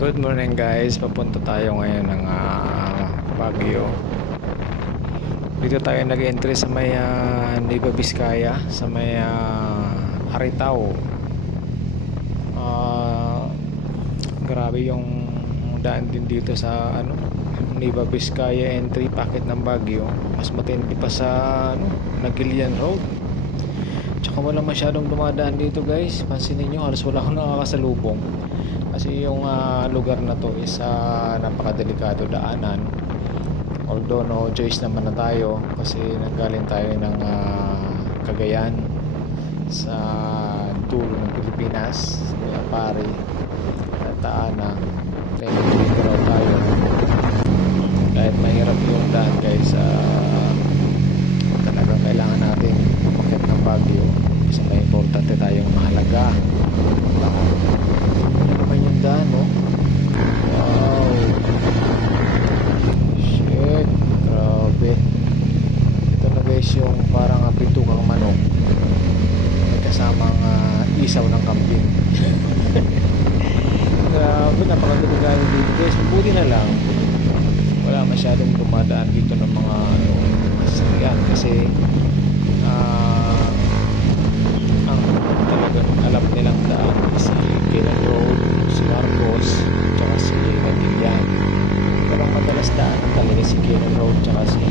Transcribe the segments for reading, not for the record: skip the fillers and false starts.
Good morning guys, papunta tayo ngayon ng Baguio. Dito tayo nag-entry sa may Nueva Vizcaya, sa may Aritao. Grabe yung daan din dito sa Nueva Vizcaya entry packet ng Baguio. Mas matindi pa sa Nagilian Road. Tsaka wala masyadong dumadaan dito guys. Pansinin nyo, halos wala akong nakakasalubong. Kasi yung lugar na to is napakadelikado daanan. Although no choice naman na tayo kasi nanggaling tayo ng Cagayan sa dulo ng Pilipinas, may Apari at Taana. Kaya tayo kahit mahirap yung daan guys, talagang kailangan natin umakyat ng Baguio kasi may importante tayong mahalaga. Ano naman yung daan, no? Wow, shit, grabe. Ito na guys yung parang pitukang manok, may kasamang isaw ng kambing. Grabe, napakadelikado dito guys. Mabuti na lang wala masyadong dumadaan dito ng mga sasakyan kasi ang talagang alam nilang daan si Quezon Road, si Marcos, tsaka si Nagilian. Pero ang madalas daan talaga si Quezon Road tsaka si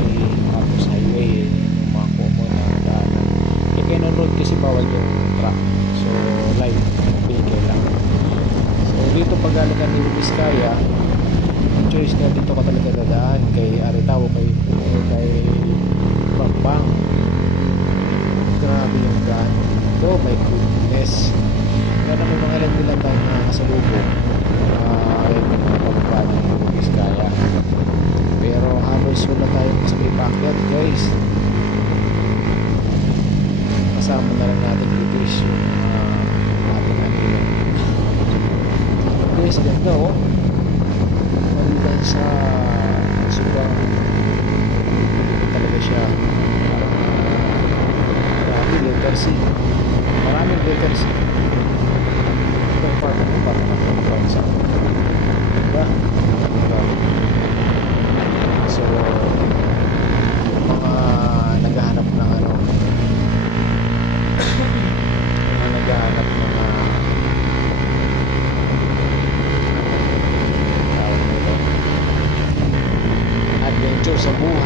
Marcos Highway, yung mga common na daanan. Yung Quezon Road kasi bawal yung truck, so light vehicle lang. So dito pag galing ka ni Vizcaya, choice na dito ka talaga dadaan kay Aritao, kay Bambang. Grabe yung daan. Oh my goodness. Kaya naman mga ilan nila tayong nakasalubong ayun yung mga pababa ng Vizcaya. Pero halos wala tayong mas paakyat guys. Kasama na lang natin dito is yung ating anilin. Guys, ganda oh. Maliban sa sobrang talaga siya, maraming letter C, maraming letter C. Itong part na parang nakapagpapag sa diba? So yung mga naghahanap ng mga naghahanap ng adventure sa buhay,